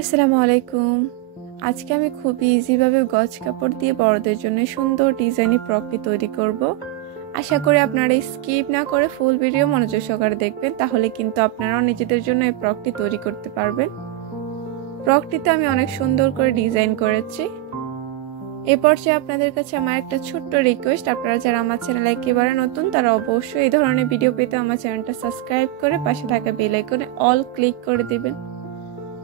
আসসালামু আলাইকুম। আজকে আমি খুব ইজিভাবে গজ কাপড় দিয়ে বড়দের জন্য সুন্দর ডিজাইনি ফ্রকটি তৈরি করব। আশা করি আপনারা স্কিপ না করে ফুল ভিডিও মনোযোগ সহকারে দেখবেন, তাহলে কিন্তু আপনারাও নিজেদের জন্য এই ফ্রকটি তৈরি করতে পারবেন। ফ্রকটিতে আমি অনেক সুন্দর করে ডিজাইন করেছি। এই পর্যায়ে আপনাদের কাছে আমার একটা ছোট্ট রিকোয়েস্ট, আপনারা যারা আমার চ্যানেলে একেবারে নতুন তারা অবশ্যই এই ধরনের ভিডিও পেতে আমার চ্যানেলটা সাবস্ক্রাইব করে পাশে থাকা বেল আইকনে অল ক্লিক করে দিবেন,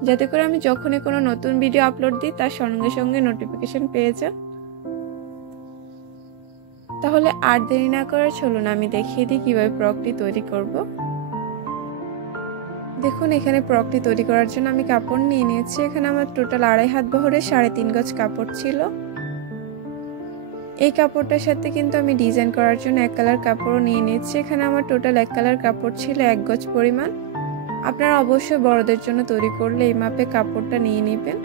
যাতে করে আমি যখনই কোনো নতুন ভিডিও আপলোড দিই তার সঙ্গে সঙ্গে নোটিফিকেশন পেয়ে যান। তাহলে আর দেরি না করে চলুন আমি দেখিয়ে দিই কিভাবে ফ্রকটি তৈরি করব। দেখুন, এখানে ফ্রকটি তৈরি করার জন্য আমি কাপড় নিয়ে নিয়েছি। এখানে আমার টোটাল 2.5 হাত বহরে 3.5 গজ কাপড় ছিল। এই কাপড়টার সাথে কিন্তু আমি ডিজাইন করার জন্য 1 কালার কাপড়ও নিয়ে নিয়েছি। এখানে আমার টোটাল 1 কালার কাপড় ছিল 1 গজ পরিমাণ। আপনারা অবশ্যই বড়দের জন্য তৈরি করলে এই মাপে কাপড়টা নিয়ে নেবেন।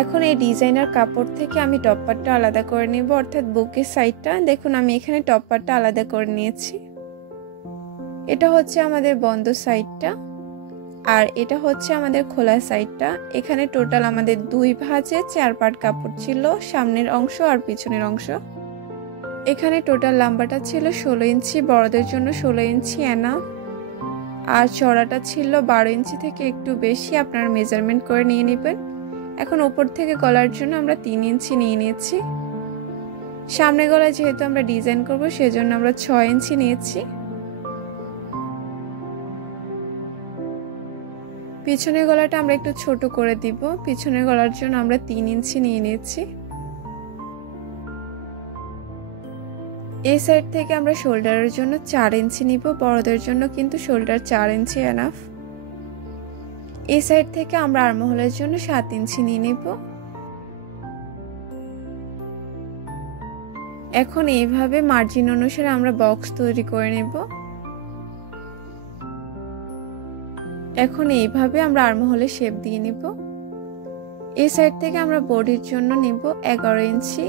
এখন এই ডিজাইনার কাপড় থেকে আমি টপ পার্টটা আলাদা করে নেব, অর্থাৎ বুকের সাইডটা। দেখুন, আমি এখানে টপ পার্টটা আলাদা করে নিয়েছি। এটা হচ্ছে আমাদের বন্ধ সাইডটা আর এটা হচ্ছে আমাদের খোলা সাইডটা। এখানে টোটাল আমাদের 2 ভাঁজে 4 পার্ট কাপড় ছিল, সামনের অংশ আর পিছনের অংশ। এখানে টোটাল লম্বাটা ছিল 16 ইঞ্চি, বড়দের জন্য 16 ইঞ্চি এনাফ। আর চড়াটা ছিল 12 ইঞ্চি থেকে একটু বেশি, আপনারা মেজারমেন্ট করে নিয়ে নেবেন। এখন উপর থেকে গলার জন্য আমরা 3 ইঞ্চি নিয়ে নিয়েছি। সামনে গলায় যেহেতু আমরা ডিজাইন করব সেজন্য আমরা 6 ইঞ্চি নিয়েছি। পিছনের গলাটা আমরা একটু ছোট করে দিব, পিছনের গলার জন্য আমরা 3 ইঞ্চি নিয়ে নিয়েছি। এই সাইড থেকে আমরা শোল্ডারের জন্য 4 ইঞ্চি নিব, বড়দের জন্য কিন্তু শোল্ডার 4 ইঞ্চি এনাফ। এই সাইড থেকে আমরা আর্মহোলের জন্য 7 ইঞ্চি নিয়ে নিব। এখন এইভাবে মার্জিন অনুসারে আমরা বক্স তৈরি করে নেব। এখন এইভাবে আমরা আর্মহোলের শেপ দিয়ে নিব। এই সাইড থেকে আমরা বডির জন্য নিব 11 ইঞ্চি।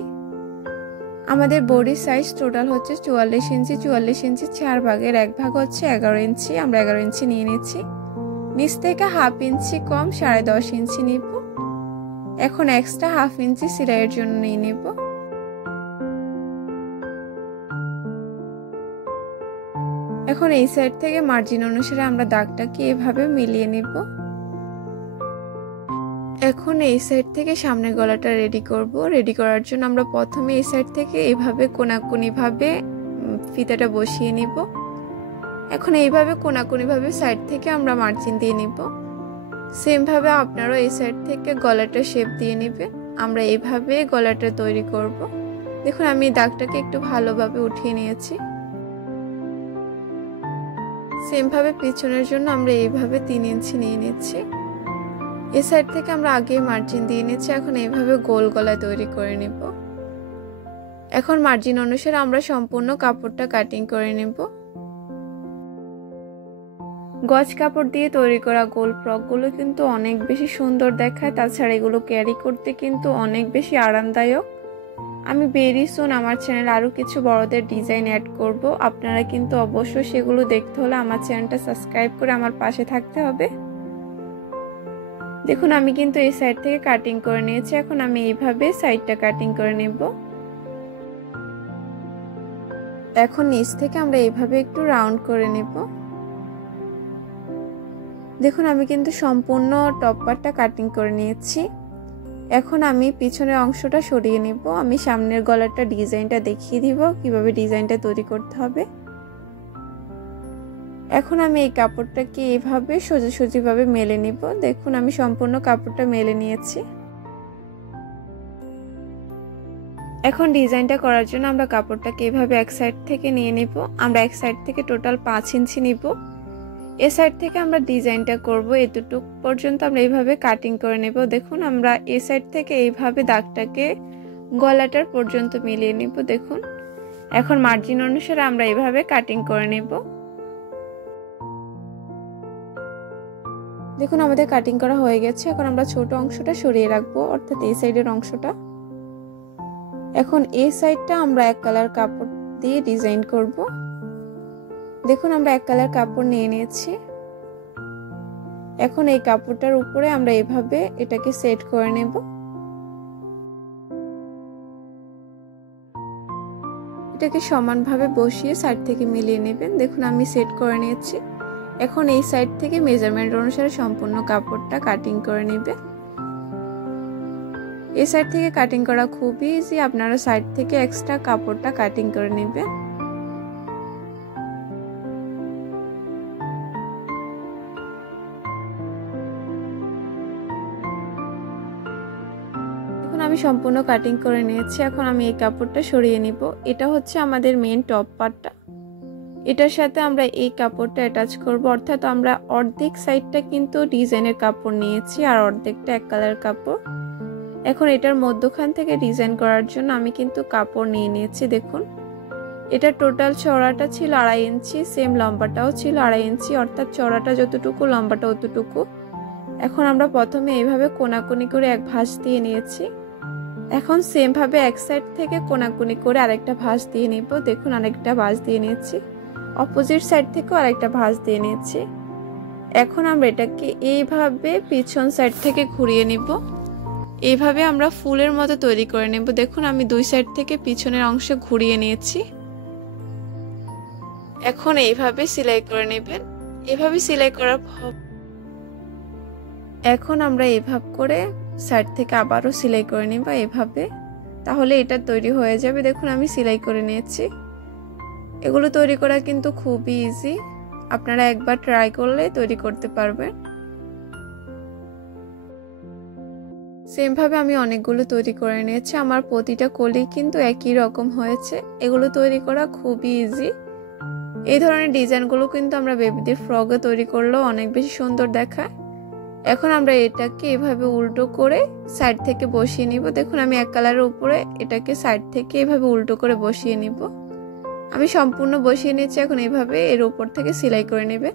আমাদের বডির সাইজ টোটাল হচ্ছে 44 ইঞ্চি। 44 ইঞ্চি 4 ভাগের 1 ভাগ হচ্ছে 11 ইঞ্চি। আমরা 11 ইঞ্চি নিয়ে নিচ্ছি। নিচ থেকে 1/2 ইঞ্চি কম 10.5 ইঞ্চি নিব। এখন এক্সট্রা 1/2 ইঞ্চি সেলাইয়ের জন্য নিয়ে নিব। এখন এই সাইড থেকে মার্জিন অনুসারে আমরা দাগটাকে এভাবে মিলিয়ে নিব। এখন এই সাইড থেকে সামনের গলাটা রেডি করব। রেডি করার জন্য আমরা প্রথমে এই সাইড থেকে এইভাবে কোনাকুনি ভাবে ফিতাটা বসিয়ে নিব। এখন এইভাবে কোনাকুনি ভাবে সাইড থেকে আমরা মার্জিন দিয়ে নিব। সেম ভাবে আপনারাও এই সাইড থেকে গলাটা শেপ দিয়ে নেবেন। আমরা এইভাবে গলাটা তৈরি করব। দেখুন, আমি দাগটাকে একটু ভালোভাবে উঠিয়ে নিয়েছি। সেম ভাবে পিছনের জন্য আমরা এইভাবে 3 ইঞ্চি নিয়ে নিচ্ছি। এই সাইড থেকে আমরা আগে মার্জিন দিয়ে নিচ্ছি। এখন এইভাবে গোল গলা তৈরি করে নেব। এখন মার্জিন অনুসারে আমরা সম্পূর্ণ কাপড়টা কাটিং করে নেব। গজ কাপড় দিয়ে তৈরি করা গোল ফ্রকগুলো কিন্তু অনেক বেশি সুন্দর দেখায়, তাছাড়া এগুলো ক্যারি করতে কিন্তু অনেক বেশি আরামদায়ক। আমি ভেরি সুন আমার চ্যানেলে আরও কিছু বড়দের ডিজাইন অ্যাড করব। আপনারা কিন্তু অবশ্যই সেগুলো দেখতে হলে আমার চ্যানেলটা সাবস্ক্রাইব করে আমার পাশে থাকতে হবে। দেখুন, আমি কিন্তু এই সাইড থেকে কাটিং করে নিয়েছি। এখন আমি এইভাবে সাইডটা কাটিং করে নেব। এখন নিচ থেকে আমরা এইভাবে একটু রাউন্ড করে নেব। দেখুন, আমি কিন্তু সম্পূর্ণ টপ পার্টটা কাটিং করে নিয়েছি। এখন আমি পিছনের অংশটা সরিয়ে নেব। আমি সামনের গলাটা ডিজাইনটা দেখিয়ে দিব কিভাবে ডিজাইনটা তৈরি করতে হবে। এখন আমি এই কাপড়টাকে এইভাবে সোজাসুজিভাবে মেলে নিব। দেখুন, আমি সম্পূর্ণ কাপড়টা মেলে নিয়েছি। এখন ডিজাইনটা করার জন্য আমরা কাপড়টাকে এভাবে এক সাইড থেকে নিয়ে নিব। আমরা এক সাইড থেকে টোটাল 5 ইঞ্চি নিব। এ সাইড থেকে আমরা ডিজাইনটা করব, এতটুকু পর্যন্ত আমরা এইভাবে কাটিং করে নেব। দেখুন, আমরা এ সাইড থেকে এইভাবে দাগটাকে গলাটার পর্যন্ত মিলিয়ে নিব। দেখুন, এখন মার্জিন অনুসারে আমরা এইভাবে কাটিং করে নেব। দেখুন, আমাদের কাটিং করা হয়ে গেছে। এখন আমরা ছোট অংশটা সরিয়ে রাখবো, অর্থাৎ এই সাইডের অংশটা। এখন এই সাইডটা আমরা 1 কালার কাপড় দিয়ে ডিজাইন করব। দেখুন আমরা এক কালার কাপড় নিয়ে নিয়েছি। এখন এই কাপড়টার উপরে আমরা এভাবে এটাকে সেট করে নেব। এটাকে সমানভাবে বসিয়ে সাইড থেকে মিলিয়ে নেবেন। দেখুন আমি সেট করে নিয়েছি। এখন এই সাইড থেকে মেজারমেন্ট অনুসারে সম্পূর্ণ কাপড়টা কাটিং করে নেবে। এই সাইড থেকে কাটিং করা খুবই ইজি, আপনারা সাইড থেকে এক্সট্রা কাপড়টা কাটিং করে নেবেন। এখন আমি সম্পূর্ণ কাটিং করে নিয়েছি। এখন আমি এই কাপড়টা সরিয়ে নিব। এটা হচ্ছে আমাদের মেন টপ পার্টটা। এটার সাথে আমরা এই কাপড়টা অ্যাটাচ করব, অর্থাৎ আমরা অর্ধেক সাইডটা কিন্তু ডিজাইনের কাপড় নিয়েছি আর অর্ধেকটা এক কালার কাপড়। এখন এটার মধ্যখান থেকে ডিজাইন করার জন্য আমি কিন্তু কাপড় নিয়ে নিয়েছি। দেখুন এটা টোটাল চওড়াটা ছিল 2.5 ইঞ্চি, সেম লম্বাটাও ছিল 2.5 ইঞ্চি, অর্থাৎ চওড়াটা যতটুকু লম্বাটা অতটুকু। এখন আমরা প্রথমে এইভাবে কোনাকুনি করে এক ভাঁজ দিয়ে নিয়েছি। এখন সেম ভাবে এক সাইড থেকে কোনাকুনি করে আরেকটা ভাঁজ দিয়ে নিব। দেখুন আরেকটা ভাঁজ দিয়ে নিয়েছি, অপোজিট সাইড থেকেও আরেকটা ভাঁজ দিয়ে নিয়েছি। এখন আমরা এটাকে এইভাবে পিছন সাইড থেকে ঘুরিয়ে নিব। এইভাবে আমরা ফুলের মতো তৈরি করে নেব। দেখুন আমি দুই সাইড থেকে পিছনের অংশ ঘুরিয়ে নিয়েছি। এখন এইভাবে সেলাই করে নেবেন। এভাবে সেলাই করার এখন আমরা এইভাবে করে সাইড থেকে আবারও সেলাই করে নিব এভাবে, তাহলে এটা তৈরি হয়ে যাবে। দেখুন আমি সেলাই করে নিয়েছি। এগুলো তৈরি করা কিন্তু খুবই ইজি, আপনারা একবার ট্রাই করলে তৈরি করতে পারবেন। সেম ভাবে আমি অনেকগুলো তৈরি করে নিয়েছি। আমার প্রতিটা কলি কিন্তু একই রকম হয়েছে। এগুলো তৈরি করা খুবই ইজি। এই ধরনের ডিজাইনগুলো কিন্তু আমরা বেবিদের ফ্রকে তৈরি করলেও অনেক বেশি সুন্দর দেখায়। এখন আমরা এটাকে এভাবে উল্টো করে সাইড থেকে বসিয়ে নিব। দেখুন আমি এক কালারের উপরে এটাকে সাইড থেকে এভাবে উল্টো করে বসিয়ে নিব। আমি সম্পূর্ণ বসিয়ে নিয়েছি। এখন এইভাবে এর উপর থেকে সেলাই করে নেবে।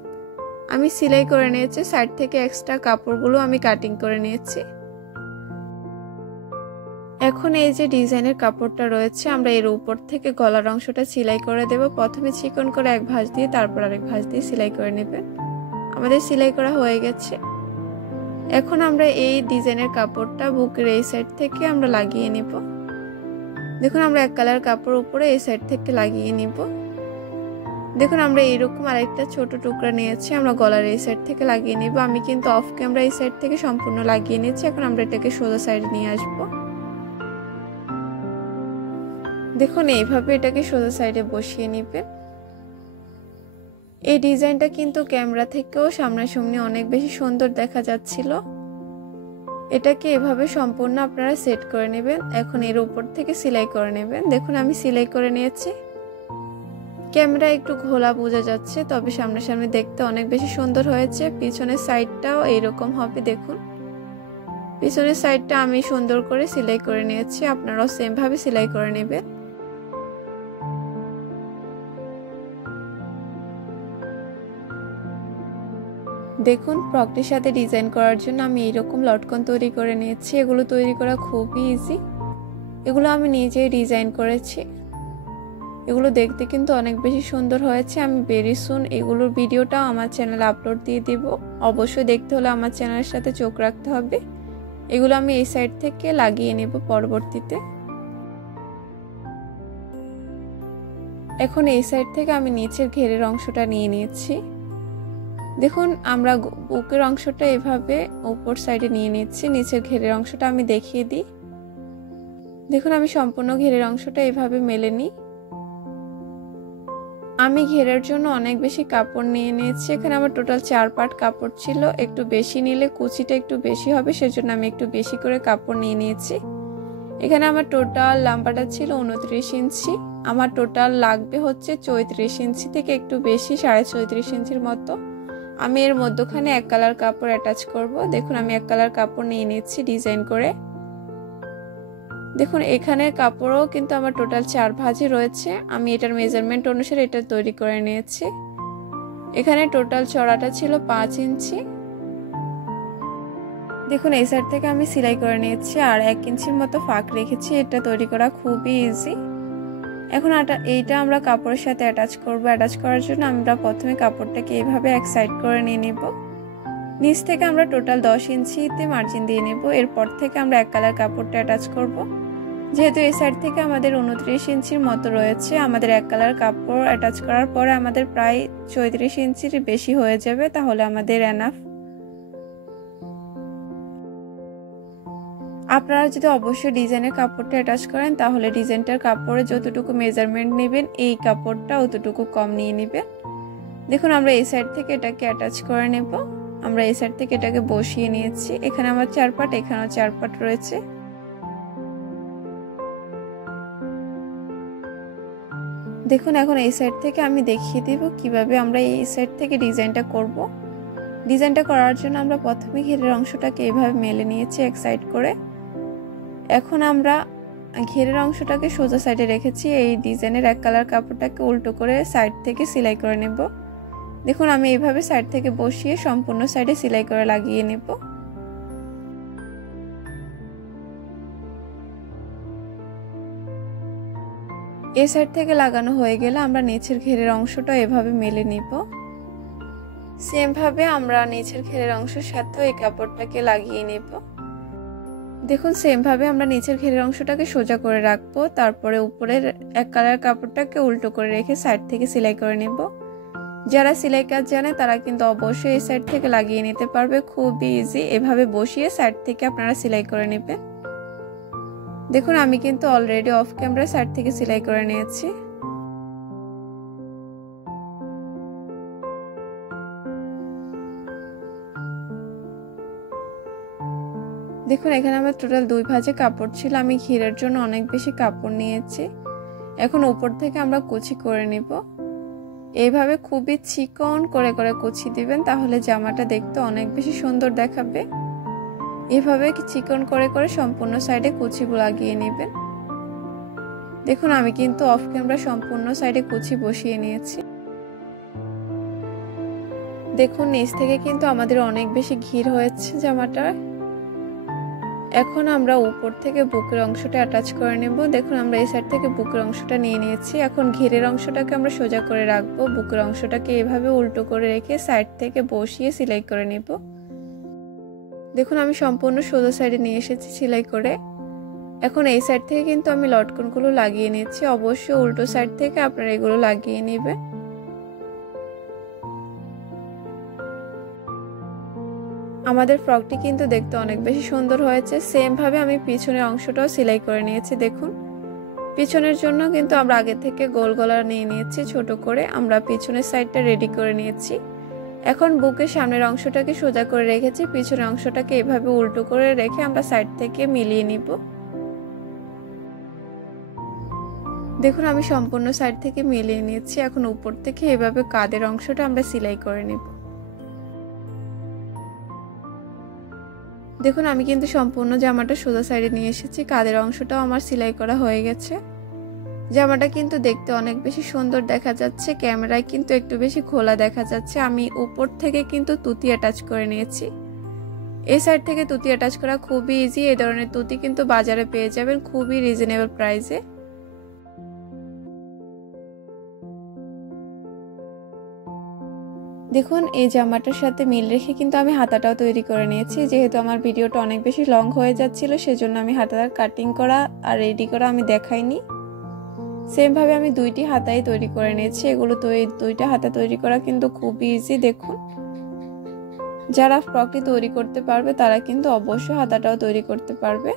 আমি সেলাই করে নিয়েছি, সাইড থেকে এক্সট্রা কাপড়গুলো আমি কাটিং করে নিয়েছি। এখন এই যে ডিজাইনের কাপড়টা রয়েছে, আমরা এর উপর থেকে গলার অংশটা সেলাই করে দেব। প্রথমে চিকন করে এক ভাঁজ দিয়ে তারপর আরেক ভাঁজ দিয়ে সেলাই করে নেবেন। আমাদের সেলাই করা হয়ে গেছে। এখন আমরা এই ডিজাইনের কাপড়টা বুকের এই সাইড থেকে আমরা লাগিয়ে নিব। দেখুন আমরা এক কালার কাপড় উপরে এই সাইড থেকে লাগিয়ে নিব। দেখুন আমরা এরকম আরেকটা ছোট টুকরা নিয়েছি, আমরা গলার এই সাইড থেকে লাগিয়ে নিব। আমি কিন্তু অফ ক্যামেরা এই সাইড থেকে সম্পূর্ণ লাগিয়ে নিয়েছি। এখন আমরা এটাকে সোজা সাইডে নিয়ে আসব। দেখুন এইভাবে এটাকে সোজা সাইডে বসিয়ে নেবেন। এই ডিজাইনটা কিন্তু ক্যামেরা থেকেও সামনাসামনি অনেক বেশি সুন্দর দেখা যাচ্ছিল। এটাকে এভাবে সম্পূর্ণ আপনারা সেট করে নেবেন। এখন এর উপর থেকে সেলাই করে নেবেন। দেখুন আমি সেলাই করে নিয়েছি। ক্যামেরা একটু ঘোলা বোঝা যাচ্ছে, তবে সামনাসামনি দেখতে অনেক বেশি সুন্দর হয়েছে। পিছনের সাইডটাও এইরকম হবে। দেখুন পিছনের সাইডটা আমি সুন্দর করে সেলাই করে নিয়েছি, আপনারাও সেম ভাবে সেলাই করে নেবেন। দেখুন ফ্রকটির সাথে ডিজাইন করার জন্য আমি এইরকম লটকন তৈরি করে নিয়েছি। এগুলো তৈরি করা খুবই ইজি। এগুলো আমি নিজেই ডিজাইন করেছি। এগুলো দেখতে কিন্তু অনেক বেশি সুন্দর হয়েছে। আমি ভেরি সুন এগুলোর ভিডিওটাও আমার চ্যানেলে আপলোড দিয়ে দিব। অবশ্যই দেখতে হলে আমার চ্যানেলের সাথে চোখ রাখতে হবে। এগুলো আমি এই সাইড থেকে লাগিয়ে নেব পরবর্তীতে। এখন এই সাইড থেকে আমি নিচের ঘেরের অংশটা নিয়ে নিয়েছি। দেখুন আমরা বুকের অংশটা এভাবে উপর সাইডে নিয়ে নিচ্ছি। নিচের ঘেরের অংশটা আমি দেখিয়ে দিই। দেখুন আমি সম্পূর্ণ ঘেরের অংশটা এভাবে মেলে নিই। আমি ঘেরের জন্য অনেক বেশি কাপড় নিয়ে নিয়েছি। এখানে আমার টোটাল 4 পার্ট কাপড় ছিল। একটু বেশি নিলে কুচিটা একটু বেশি হবে, সেজন্য আমি একটু বেশি করে কাপড় নিয়ে নিয়েছি। এখানে আমার টোটাল লম্বাটা ছিল 29 ইঞ্চি। আমার টোটাল লাগবে হচ্ছে 34 ইঞ্চি থেকে একটু বেশি, 34.5 ইঞ্চির মতো। আমি এর মধ্যখানে এক কালার কাপড় অ্যাটাচ করব। দেখুন আমি এক কালার কাপড় নিয়ে নিয়েছি ডিজাইন করে। দেখুন এখানে কাপড়ও কিন্তু আমার টোটাল 4 ভাঁজই রয়েছে। আমি এটার মেজারমেন্ট অনুসারে এটা তৈরি করে নিয়েছি। এখানে টোটাল চড়াটা ছিল 5 ইঞ্চি। দেখুন এই সাইড থেকে আমি সেলাই করে নিয়েছি আর 1 ইঞ্চির মতো ফাঁক রেখেছি। এটা তৈরি করা খুবই ইজি। এখন এইটা আমরা কাপড়ের সাথে অ্যাটাচ করব। অ্যাটাচ করার জন্য আমরা প্রথমে কাপড়টাকে এইভাবে এক সাইড করে নিয়ে নেব। নিচ থেকে আমরা টোটাল 10 ইঞ্চিতে মার্জিন দিয়ে নেব। এরপর থেকে আমরা এক কালার কাপড়টা অ্যাটাচ করব। যেহেতু এই সাইড থেকে আমাদের 29 ইঞ্চির মতো রয়েছে, আমাদের এক কালার কাপড় অ্যাটাচ করার পরে আমাদের প্রায় 34 ইঞ্চির বেশি হয়ে যাবে, তাহলে আমাদের এনাফ। আপনারা যদি অবশ্যই ডিজাইনের কাপড়টা অ্যাটাচ করেন তাহলে ডিজাইনটার কাপড়ে যতটুকু মেজারমেন্ট নেবেন এই কাপড়টা অতটুকু কম নিয়ে নেবেন। দেখুন আমরা এই সাইড থেকে এটাকে অ্যাটাচ করে নেব। আমরা এই সাইড থেকে এটাকে বসিয়ে নিয়েছি। এখানে আমার 4 পাট, এখানেও 4 পাট রয়েছে। দেখুন এখন এই সাইড থেকে আমি দেখিয়ে দিব কিভাবে আমরা এই সাইড থেকে ডিজাইনটা করব। ডিজাইনটা করার জন্য আমরা প্রথমে ঘেরের অংশটাকে এইভাবে মেলে নিয়েছি এক সাইড করে। এখন আমরা ঘেরের অংশটাকে সোজা সাইডে রেখেছি। এই ডিজাইনের এক কালার কাপড়টাকে উল্টো করে সাইড থেকে সেলাই করে নেব। দেখুন আমি এইভাবে সাইড থেকে বসিয়ে সম্পূর্ণ সাইডে সেলাই করে লাগিয়ে নেব। এই সাইড থেকে লাগানো হয়ে গেলে আমরা নিচের ঘেরের অংশটা এভাবে মেলে নিব। সেম ভাবে আমরা নিচের ঘেরের অংশের সাথে এই কাপড়টাকে লাগিয়ে নেব। দেখুন সেম ভাবে আমরা নিচের ঘেরের অংশটাকে সোজা করে রাখবো, তারপরে উপরের এক কালার কাপড়টাকে উল্টো করে রেখে সাইড থেকে সেলাই করে নেব। যারা সেলাই কাজ জানে তারা কিন্তু অবশ্যই এই সাইড থেকে লাগিয়ে নিতে পারবে, খুবই ইজি। এভাবে বসিয়ে সাইড থেকে আপনারা সেলাই করে নেবেন। দেখুন আমি কিন্তু অলরেডি অফ ক্যামেরা সাইড থেকে সেলাই করে নিয়েছি। দেখুন এখানে আমার টোটাল 2 ভাঁজে কাপড় ছিল। আমি ঘিরের জন্য অনেক বেশি কাপড় নিয়েছি। এখন উপর থেকে আমরা কুচি করে নিব। এইভাবে খুবই চিকন করে করে কুচি দিবেন, তাহলে জামাটা দেখতে অনেক বেশি সুন্দর দেখাবে। এভাবে চিকন করে করে সম্পূর্ণ সাইডে কুচি লাগিয়ে নেবেন। দেখুন আমি কিন্তু অফ ক্যামেরা সম্পূর্ণ সাইডে কুচি বসিয়ে নিয়েছি। দেখুন নিচ থেকে কিন্তু আমাদের অনেক বেশি ঘির হয়েছে জামাটা। এখন আমরা উপর থেকে বুকের অংশটা অ্যাটাচ করে নেব। দেখুন আমরা এই সাইড থেকে বুকের অংশটা নিয়ে নিয়েছি। এখন ঘিরের অংশটাকে আমরা সোজা করে রাখবো। বুকের অংশটাকে এভাবে উল্টো করে রেখে সাইড থেকে বসিয়ে সেলাই করে নেব। দেখুন আমি সম্পূর্ণ সোজা সাইডে নিয়ে এসেছি সেলাই করে। এখন এই সাইড থেকে কিন্তু আমি লটকনগুলো লাগিয়ে নিয়েছি। অবশ্যই উল্টো সাইড থেকে আপনারা এগুলো লাগিয়ে নেবেন। আমাদের ফ্রকটি কিন্তু দেখতে অনেক বেশি সুন্দর হয়েছে। সেম ভাবে আমি পিছনের অংশটাও সেলাই করে নিয়েছি। দেখুন পিছনের জন্য কিন্তু আমরা আগে থেকে গোল গলা নিয়ে নিয়েছি ছোট করে। আমরা পিছনের সাইডটা রেডি করে নিয়েছি। এখন বুকের সামনের অংশটাকে সোজা করে রেখেছি, পিছনের অংশটাকে এভাবে উল্টো করে রেখে আমরা সাইড থেকে মিলিয়ে নিব। দেখুন আমি সম্পূর্ণ সাইড থেকে মিলিয়ে নিয়েছি। এখন উপর থেকে এভাবে কাঁধের অংশটা আমরা সেলাই করে নিব। দেখুন আমি কিন্তু সম্পূর্ণ জামাটা সোজা সাইডে নিয়ে এসেছি। কাঁধের অংশটাও আমার সেলাই করা হয়ে গেছে। জামাটা কিন্তু দেখতে অনেক বেশি সুন্দর দেখা যাচ্ছে। ক্যামেরায় কিন্তু একটু বেশি খোলা দেখা যাচ্ছে। আমি উপর থেকে কিন্তু তুতি অ্যাটাচ করে নিয়েছি। এই সাইড থেকে তুতি অ্যাটাচ করা খুবই ইজি। এই ধরনের তুতি কিন্তু বাজারে পেয়ে যাবেন খুবই রিজনেবল প্রাইসে। দেখুন এই জামাটার সাথে মিল রেখে কিন্তু আমি হাতাটাও তৈরি করে নিয়েছি। যেহেতু আমার ভিডিওটা অনেক বেশি লং হয়ে যাচ্ছিল সেজন্য আমি হাতার কাটিং করা আর রেডি করা আমি দেখাইনি। সেম ভাবে আমি 2টি হাতাই তৈরি করে নিয়েছি। এগুলো তো এই 2টা হাতা তৈরি করা কিন্তু খুবই ইজি। দেখুন যারা ফ্রকটি তৈরি করতে পারবে তারা কিন্তু অবশ্যই হাতাটাও তৈরি করতে পারবে।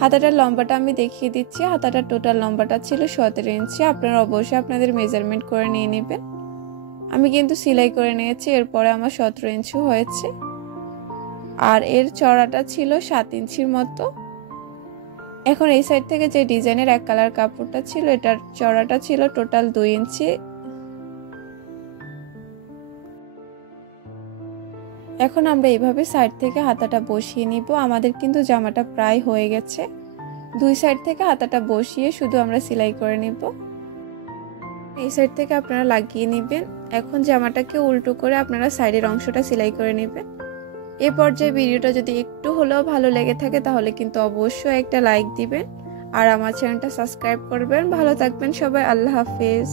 হাতাটার লম্বাটা আমি দেখিয়ে দিচ্ছি। হাতাটার টোটাল লম্বাটা ছিল 17 ইঞ্চি। আপনারা অবশ্যই আপনাদের মেজারমেন্ট করে নিয়ে নেবেন। আমি কিন্তু সেলাই করে নিয়েছি, এরপরে আমার 17 ইঞ্চি হয়েছে। আর এর চড়াটা ছিল 7 ইঞ্চির মতো। এখন এই সাইড থেকে যে ডিজাইনের এক কালার কাপড়টা ছিল এটার চড়াটা ছিল টোটাল 2 ইঞ্চি। এখন আমরা এইভাবে সাইড থেকে হাতাটা বসিয়ে নিব। আমাদের কিন্তু জামাটা প্রায় হয়ে গেছে। 2 সাইড থেকে হাতাটা বসিয়ে শুধু আমরা সেলাই করে নিব। এই সাইড থেকে আপনারা লাগিয়ে নেবেন। এখন জামাটাকে উল্টো করে আপনারা সাইডের অংশটা সেলাই করে নেবেন। এই পর্যায়ে ভিডিওটা যদি একটু হলেও ভালো লেগে থাকে তাহলে কিন্তু অবশ্যই একটা লাইক দিবেন আর আমার চ্যানেলটা সাবস্ক্রাইব করবেন। ভালো থাকবেন সবাই। আল্লাহ হাফেজ।